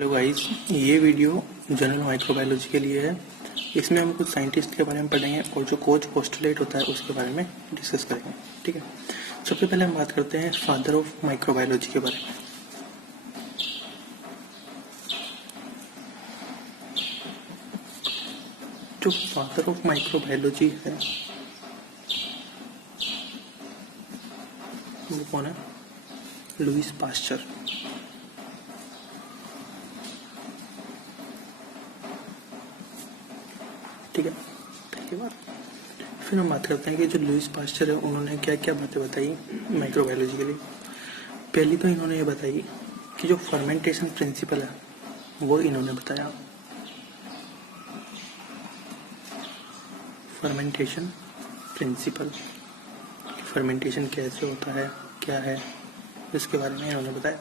Hello guys, ये video general microbiology के लिए है। इसमें हम कुछ साइंटिस्ट के बारे में पढ़ेंगे और जो कोच पोस्टुलेट होता है उसके बारे में डिस्कस करेंगे। ठीक है, सबसे पहले हम बात करते हैं फादर ऑफ माइक्रोबायोलॉजी के बारे में। जो फादर ऑफ माइक्रोबायोलॉजी है वो कौन है? Lewis pasture. ठीक है, पहली बात। फिर हम बात करते हैं कि जो लुईस पास्चर है उन्होंने क्या क्या बातें बताई माइक्रोबायोलॉजी के लिए। पहली तो इन्होंने ये बताई कि जो फर्मेंटेशन प्रिंसिपल है वो इन्होंने बताया। फर्मेंटेशन प्रिंसिपल, फर्मेंटेशन कैसे होता है, क्या है, इसके बारे में इन्होंने बताया।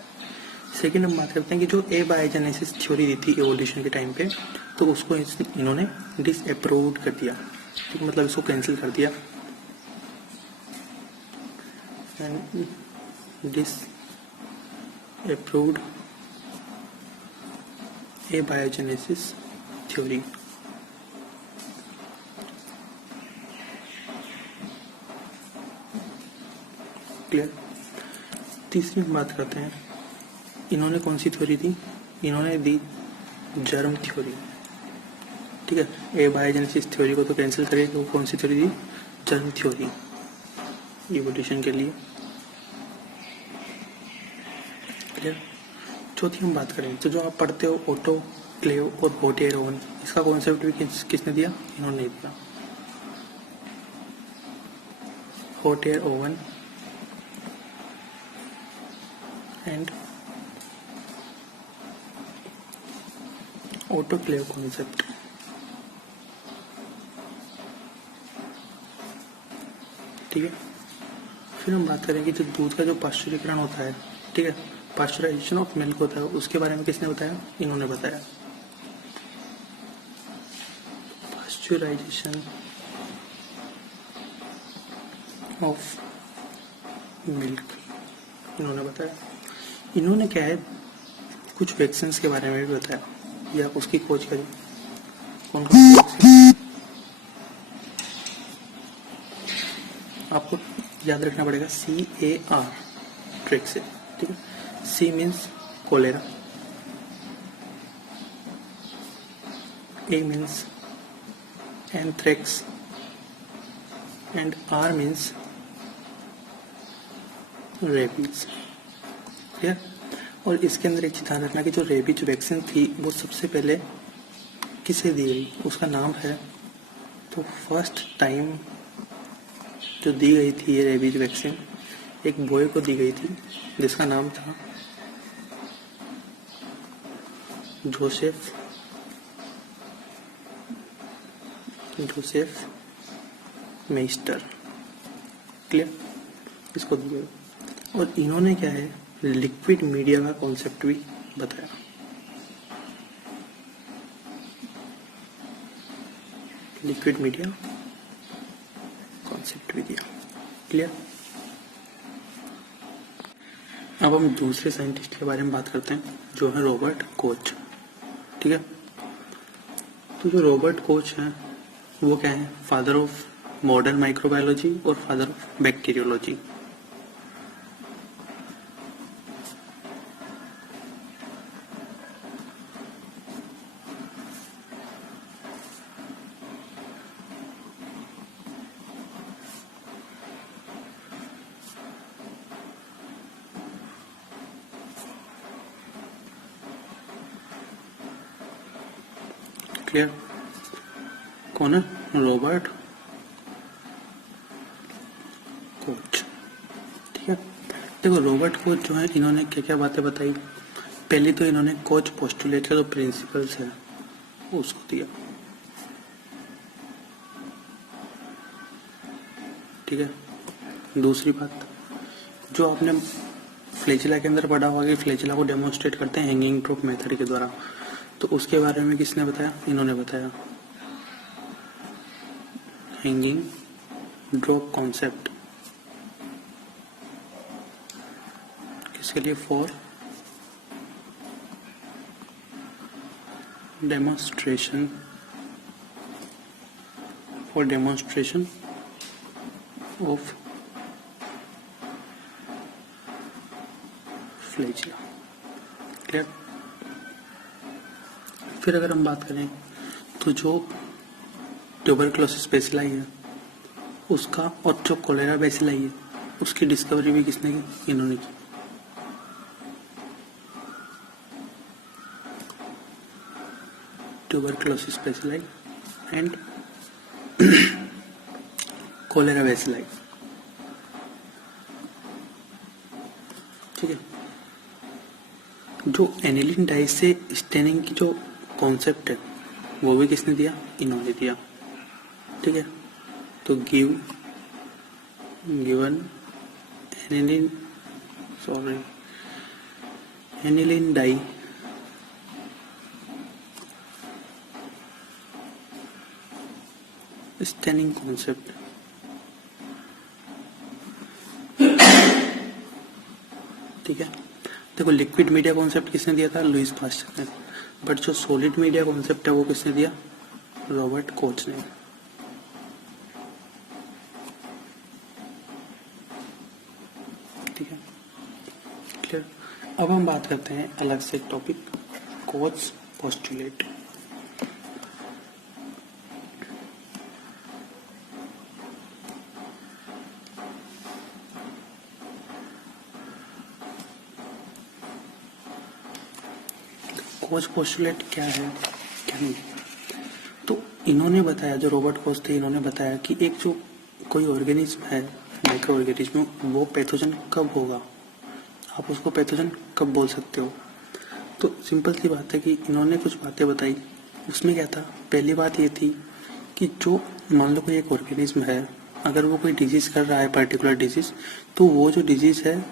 सेकेंड हम बात करते हैं कि जो एबायोजेनेसिस थ्योरी दी थी एवोल्यूशन के टाइम पे, तो उसको इन्होंने डिसअप्रूव्ड कर दिया। ठीक, मतलब इसको कैंसिल कर दिया। Disapproved abiogenesis theory. क्लियर। तीसरी बात करते हैं, इन्होंने कौन सी थ्योरी दी? इन्होंने दी जर्म थ्योरी। ठीक है, एबायोजेनेसिस थ्योरी को तो कैंसिल करिए, तो कौन सी थ्योरी दी? जर्म थ्योरी, इवोल्यूशन के लिए। क्लियर। चौथी हम बात करें तो जो आप पढ़ते हो ऑटोक्लेव और हॉट एयर ओवन, इसका कॉन्सेप्ट भी किसने दिया? इन्होंने दिया। Hot air oven and autoclave concept. ठीक है, फिर हम बात करेंगे जो दूध का जो पाश्चुरीकरण होता है, ठीक है, पाश्चराइजेशन ऑफ मिल्क होता है, उसके बारे में किसने बताया? इन्होंने बताया। पाश्चराइजेशन ऑफ मिल्क इन्होंने बताया। इन्होंने क्या है, कुछ वैक्सीन के बारे में भी बताया या उसकी खोज करी। कौन कौन आपको याद रखना पड़ेगा, CAR, ट्रिक से। ठीक है, C means cholera, A means anthrax and R means rabies. Clear. और इसके अंदर एक चीज ध्यान रखना कि जो रेबीज वैक्सीन थी वो सबसे पहले किसे दी गई, उसका नाम है। तो फर्स्ट टाइम जो दी गई थी ये रेबीज वैक्सीन एक बॉय को दी गई थी जिसका नाम था जोसेफ मेस्टर। क्लियर, इसको दी गई। और इन्होंने क्या है, लिक्विड मीडिया का कॉन्सेप्ट भी बताया। लिक्विड मीडिया कॉन्सेप्ट भी दिया। क्लियर। अब हम दूसरे साइंटिस्ट के बारे में बात करते हैं जो है रॉबर्ट कोच। ठीक है, तो जो रॉबर्ट कोच है वो क्या है? फादर ऑफ मॉडर्न माइक्रोबायोलॉजी और फादर ऑफ बैक्टीरियोलॉजी। क्लियर, कौन है? Robert Koch. ठीक है, देखो रॉबर्ट कोच जो है इन्होंने क्या क्या बातें बताई। पहली तो इन्होंने कोच पोस्टुलेट का जो प्रिंसिपल्स है उसको दिया। ठीक है, दूसरी बात, जो आपने फ्लैजिला के अंदर पढ़ा होगा कि फ्लैजिला को डेमोन्स्ट्रेट करते हैं हैंगिंग ड्रॉप मेथड के द्वारा, तो उसके बारे में किसने बताया? इन्होंने बताया। हैंगिंग ड्रॉप कॉन्सेप्ट किसके लिए? For demonstration for demonstration of flagella. Clear. फिर अगर हम बात करें तो जो ट्यूबरक्लोसिस बेसिलाई है उसका और जो कोलेरा बेसिलाई है उसकी डिस्कवरी भी किसने की? इन्होंने की। Tuberculosis bacilli and cholera bacilli. ठीक है। जो एनिलीन डाई से स्टेनिंग की जो कॉन्सेप्ट है वो भी किसने दिया? इन्होंने दिया। ठीक है। तो given aniline dye staining concept ठीक है। देखो लिक्विड मीडिया कॉन्सेप्ट किसने दिया था? लुईस पास्चर ने। बट जो सॉलिड मीडिया कॉन्सेप्ट है वो किसने दिया? रॉबर्ट कोच ने। ठीक है। क्लियर। अब हम बात करते हैं अलग से topic, coach postulate. Coach postulate क्या है क्या नहीं? तो इन्होंने बताया, जो रॉबर्ट कोच थे, इन्होंने बताया कि एक जो कोई ऑर्गेनिज्म है, माइक्रो ऑर्गेनिज्म, वो पैथोजन कब होगा, आप उसको पैथोजन कब बोल सकते हो। तो सिंपल सी बात है कि इन्होंने कुछ बातें बताई। उसमें क्या था? पहली बात ये थी कि जो मान लो कोई एक ऑर्गेनिज्म है, अगर वो कोई डिजीज कर रहा है, पर्टिकुलर डिजीज, तो वो जो डिजीज है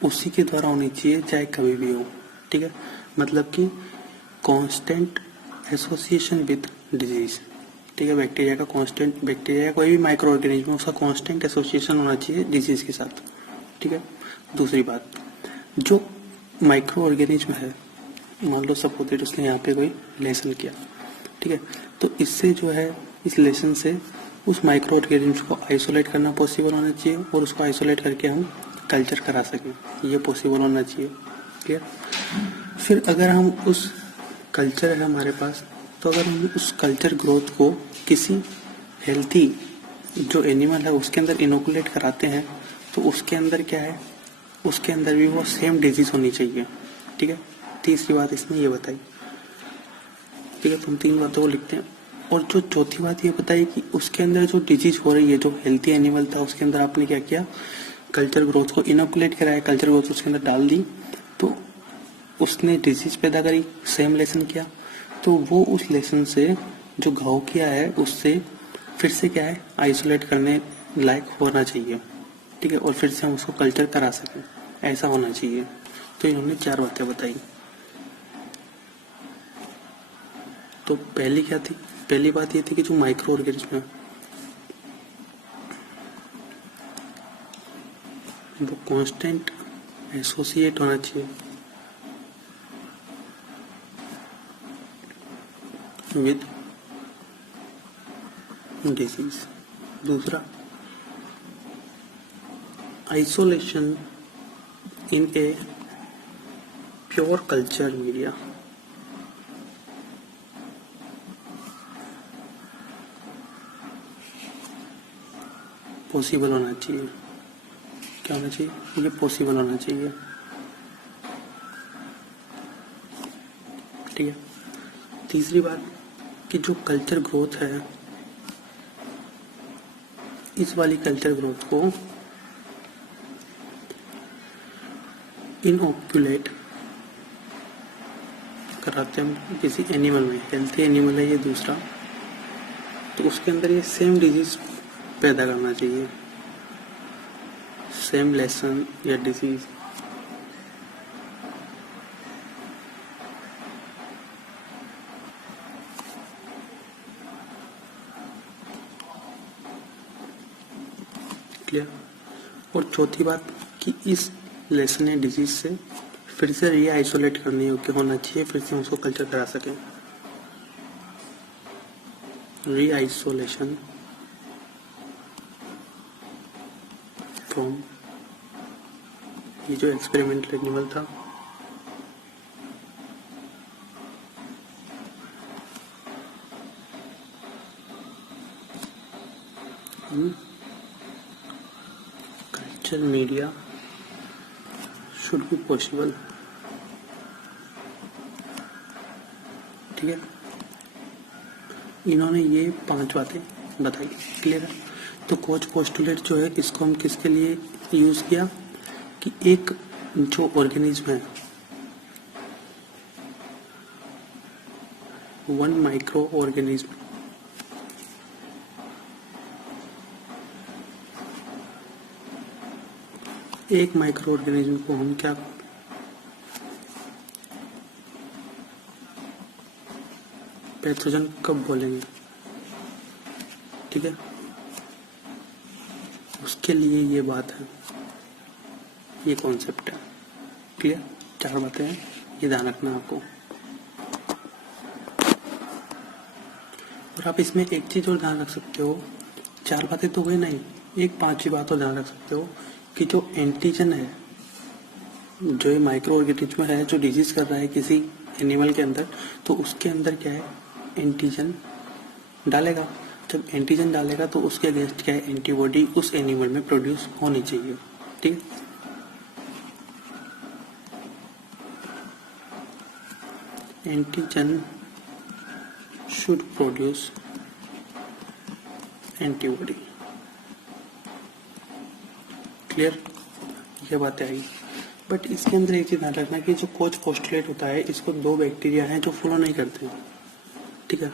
उसी के द्वारा होनी चाहिए, चाहे कभी भी हो। ठीक है। मतलब कि कांस्टेंट एसोसिएशन विद डिजीज। ठीक है। बैक्टीरिया का कांस्टेंट, बैक्टीरिया या कोई भी माइक्रो ऑर्गेनिज्म, उसका कांस्टेंट एसोसिएशन होना चाहिए डिजीज के साथ। ठीक है। दूसरी बात, जो माइक्रो ऑर्गेनिज्म है, मान लो सपोज उसने यहाँ पे कोई लेसन किया, ठीक है, तो इससे जो है, इस लेसन से उस माइक्रो ऑर्गेनिज्म को आइसोलेट करना पॉसिबल होना चाहिए और उसको आइसोलेट करके हम कल्चर करा सकें, ये पॉसिबल होना चाहिए। क्लियर। फिर अगर हम उस कल्चर है हमारे पास, तो अगर हम उस कल्चर ग्रोथ को किसी हेल्थी जो एनिमल है उसके अंदर इनोकुलेट कराते हैं, तो उसके अंदर क्या है, उसके अंदर भी वो सेम डिजीज होनी चाहिए। ठीक है। तीसरी बात इसने ये बताई। ठीक है। तो हम तीन बातों को लिखते हैं। और जो चौथी बात ये बताई कि उसके अंदर जो डिजीज हो रही है, जो हेल्थी एनिमल था उसके अंदर आपने क्या किया, कल्चर ग्रोथ को इनोकुलेट कराया, कल्चर ग्रोथ उसके अंदर डाल दी, तो उसने डिजीज पैदा करी, सेम लेसन किया, तो वो उस लेसन से जो घाव किया है उससे फिर से क्या है, आइसोलेट करने लायक होना चाहिए। ठीक है। और फिर से हम उसको कल्चर करा सकें, ऐसा होना चाहिए। तो इन्होंने चार बातें बताई। तो पहली क्या थी? पहली बात ये थी कि जो माइक्रो ऑर्गेनिज्म है वो कांस्टेंट एसोसिएट होना चाहिए विद डिजीज। दूसरा, isolation in a pure culture media. Possible होना चाहिए। क्या होना चाहिए? ये पॉसिबल होना चाहिए। ठीक है। तीसरी बात कि जो कल्चर ग्रोथ है, इस वाली कल्चर ग्रोथ को इनओक्यूलेट कराते हैं किसी एनिमल में, हेल्थी एनिमल है ये दूसरा, तो उसके अंदर ये सेम डिजीज पैदा करना चाहिए, सेम लेसन या डिजीज। क्लियर। और चौथी बात कि इस लेसन या डिजीज से फिर से री आइसोलेट करने योग्य होना चाहिए, फिर से उसको कल्चर करा सकें। रीआइसोलेशन फ्रॉम, ये जो एक्सपेरिमेंटल एनिमल था culture media should be possible. ठीक है, इन्होंने ये 5 बातें बताई। क्लियर है? तो कोच पोस्टुलेट जो है इसको हम किसके लिए यूज किया कि एक जो ऑर्गेनिज्म है, वन माइक्रो ऑर्गेनिज्म, एक माइक्रो ऑर्गेनिज्म को हम क्या पैथोजन कब बोलेंगे? ठीक है, उसके लिए ये बात है, ये कॉन्सेप्ट है। क्लियर? 4 बातें हैं, ये ध्यान रखना आपको। और आप इसमें एक चीज और ध्यान रख सकते हो, 4 बातें तो हुई नहीं, एक 5वीं बात और ध्यान रख सकते हो कि जो एंटीजन है, जो ये माइक्रो ऑर्गेनिज्म है जो डिजीज कर रहा है किसी एनिमल के अंदर, तो उसके अंदर क्या है, एंटीजन डालेगा। जब एंटीजन डालेगा तो उसके अगेंस्ट क्या है, एंटीबॉडी उस एनिमल में प्रोड्यूस होनी चाहिए। ठीक है, antigen should produce antibody. Clear? ये बातें आई। बट इसके अंदर एक चीज ध्यान रखना कि जो कोच पोस्टुलेट होता है, इसको 2 बैक्टीरिया हैं जो फॉलो नहीं करते हैं। ठीक है,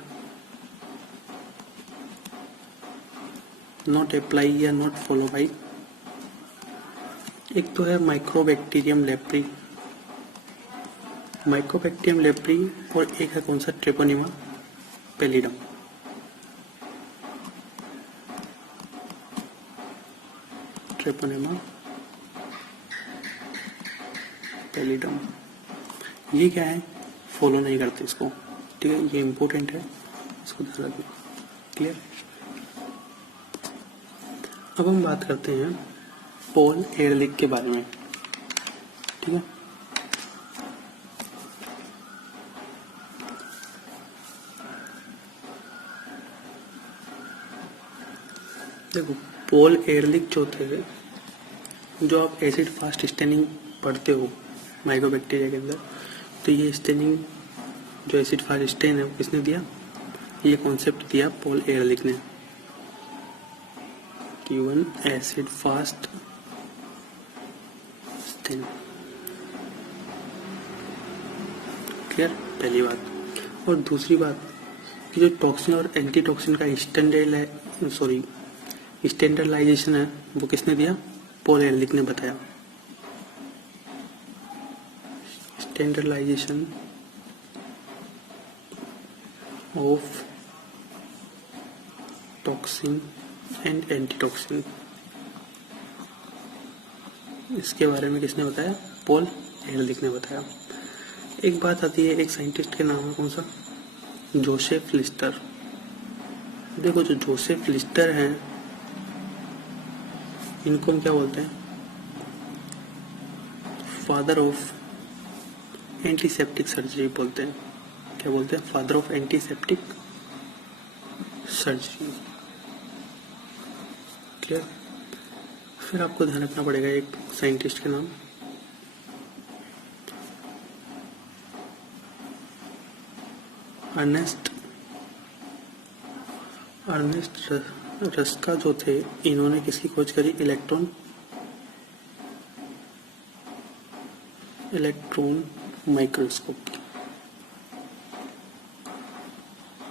नॉट अप्लाई या नॉट फॉलो बाई। एक तो है माइक्रोबैक्टीरियम लेप्री, माइक्रोबैक्टीरियम लेप्री, और एक है कौन सा, ट्रेपोनिमा पैलिडम। ट्रेपोनिमा पैलिडम, ये क्या है, फॉलो नहीं करते इसको। ठीक है, ये इंपॉर्टेंट है, इसको ध्यान रखना। क्लियर? अब हम बात करते हैं पॉल एहरलिच के बारे में। ठीक है, देखो पॉल एहरलिच जो थे, जो आप एसिड फास्ट स्टेनिंग पढ़ते हो माइक्रोबैक्टीरिया के अंदर, तो ये स्टेनिंग जो एसिड फास्ट स्टेन है वो किसने दिया, ये कॉन्सेप्ट दिया पॉल एहरलिच ने, कि one acid fast stain. Clear? पहली बात। और दूसरी बात कि जो टॉक्सिन और एंटी टॉक्सिन का स्टैंडर्डाइजेशन है वो किसने दिया, पॉल एहरलिच ने बताया। Standardisation of toxin and antitoxin, इसके बारे में किसने बताया, पॉल एहरलिच ने बताया। एक बात आती है, एक साइंटिस्ट के नाम है कौन सा, जोसेफ लिस्टर। देखो जो जोसेफ लिस्टर हैं, इनको हम क्या बोलते हैं, फादर ऑफ एंटीसेप्टिक सर्जरी बोलते हैं। क्या बोलते हैं, father of antiseptic surgery. Clear? फिर आपको ध्यान रखना पड़ेगा एक साइंटिस्ट के नाम, अर्नेस्ट रस्का जो थे, इन्होंने किसकी खोज करी, इलेक्ट्रॉन माइक्रोस्कोप की।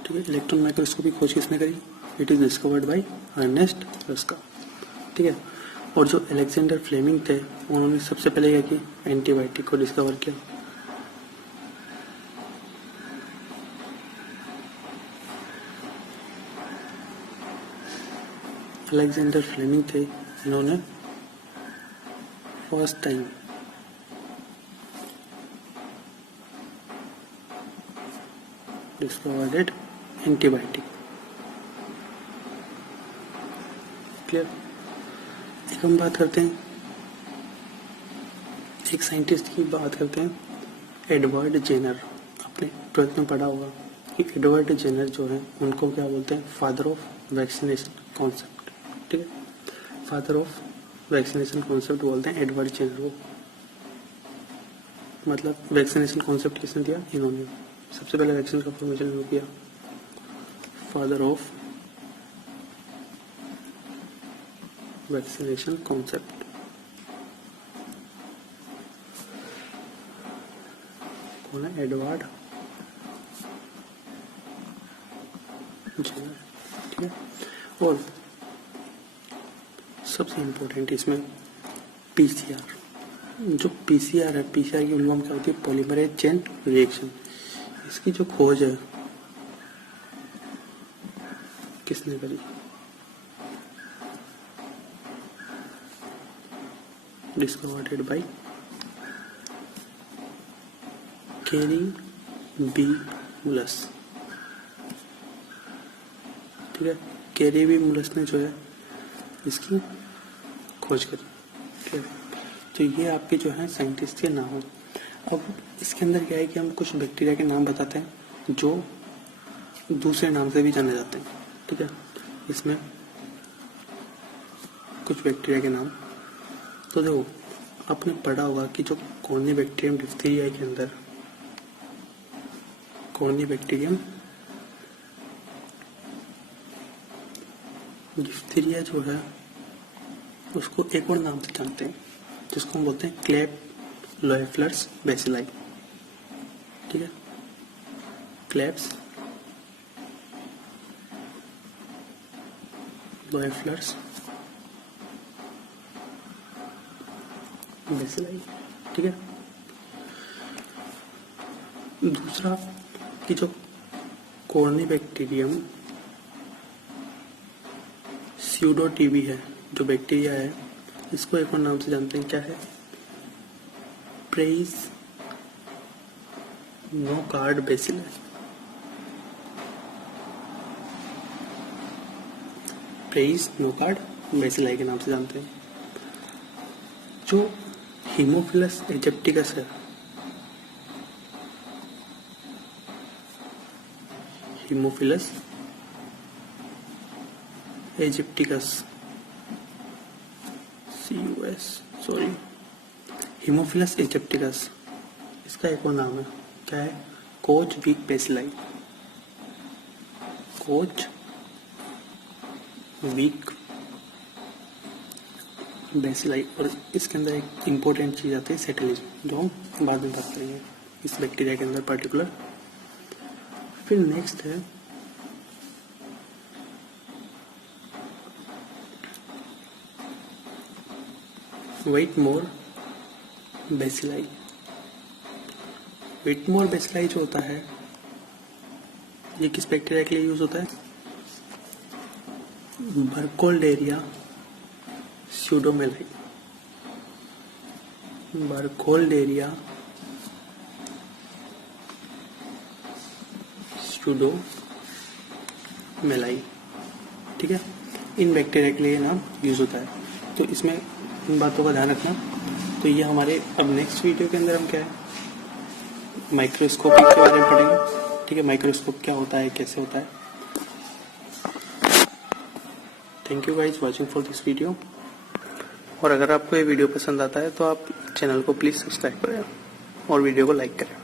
ठीक है, इलेक्ट्रॉन माइक्रोस्कोप की खोज किसने करी, it is discovered by Ernest Ruska. ठीक है, और जो अलेक्जेंडर फ्लेमिंग थे, उन्होंने सबसे पहले क्या किया, एंटीबायोटिक को डिस्कवर किया। अलेक्जेंडर फ्लेमिंग थे, इन्होंने first time discovered antibiotic. Clear. एक हम बात करते हैं, एक साइंटिस्ट की बात करते हैं, एडवर्ड जेनर। आपने 12th में पढ़ा होगा कि एडवर्ड जेनर जो है उनको क्या बोलते हैं, फादर ऑफ वैक्सीनेशन कॉन्सेप्ट। ठीक है, फादर ऑफ वैक्सीनेशन कॉन्सेप्ट बोलते हैं एडवर्ड जेनर को। मतलब वैक्सीनेशन कॉन्सेप्ट किसने दिया, इन्होंने। सबसे पहले वैक्सीन का फॉर्मेशन इन्होंने किया। फादर ऑफ वैक्सीनेशन कॉन्सेप्ट कौन है, एडवर्ड जेनर। ठीक है, और सबसे इम्पोर्टेंट इसमें पीसीआर। जो पीसीआर है, पीसीआर की फुल फॉर्म क्या होती है, पॉलीमरेज चेन रिएक्शन। इसकी जो खोज है किसने करी, डिस्कवर्ड बाय कैरी बी मुलस। ठीक है, कैरी बी मुलस ने जो है इसकी खोज करी। ठीक है, तो ये आपके जो है साइंटिस्ट के नाम है। अब इसके अंदर क्या है कि हम कुछ बैक्टीरिया के नाम बताते हैं जो दूसरे नाम से भी जाने जाते हैं। ठीक है, इसमें कुछ बैक्टीरिया के नाम, तो देखो आपने पढ़ा होगा कि जो कॉर्निबैक्टीरियम डिप्थीरिया के अंदर, कॉर्निबैक्टीरियम डिप्थीरिया जो है उसको एक और नाम से जानते हैं जिसको हम बोलते हैं क्लेप लोएफ्लर्स बेसिलाई। ठीक है, क्लेप्स लोएफ्लर्स बेसिलाई। ठीक है, दूसरा कि जो कॉर्निबैक्टीरियम स्यूडोटीबी है, जो बैक्टीरिया है, इसको एक और नाम से जानते हैं, क्या है, प्रेइस नोकार्ड बेसिलाई। प्रेइस नोकार्ड बेसिलाई के नाम से जानते हैं। जो हीमोफिलस एजिप्टिकस है, Haemophilus aegypticus, CUS, sorry, Haemophilus aegypticus, इसका एक और नाम है, क्या है, Koch Weeks bacilli. Koch Weeks bacilli. और इसके अंदर एक इम्पोर्टेंट चीज आती है सेटेलिज्म, जो हम बाद में बात करेंगे इस बैक्टीरिया के अंदर पर्टिकुलर। फिर नेक्स्ट है व्हिटमोर बेसिलाई। व्हिटमोर बेसिलाई जो होता है ये किस बैक्टीरिया के लिए यूज होता है, बर्कोल्डेरिया स्यूडोमेलाई। बर्कोल्डेरिया स्यूडोमेलाई। ठीक है, इन बैक्टीरिया के लिए नाम यूज होता है। तो इसमें इन बातों का ध्यान रखना। तो ये हमारे अब नेक्स्ट वीडियो के अंदर हम क्या है, माइक्रोस्कोपिक के बारे में पढ़ेंगे। ठीक है, माइक्रोस्कोप क्या होता है, कैसे होता है। Thank you guys watching for this video. और अगर आपको ये वीडियो पसंद आता है तो आप चैनल को प्लीज़ सब्सक्राइब करें और वीडियो को लाइक करें।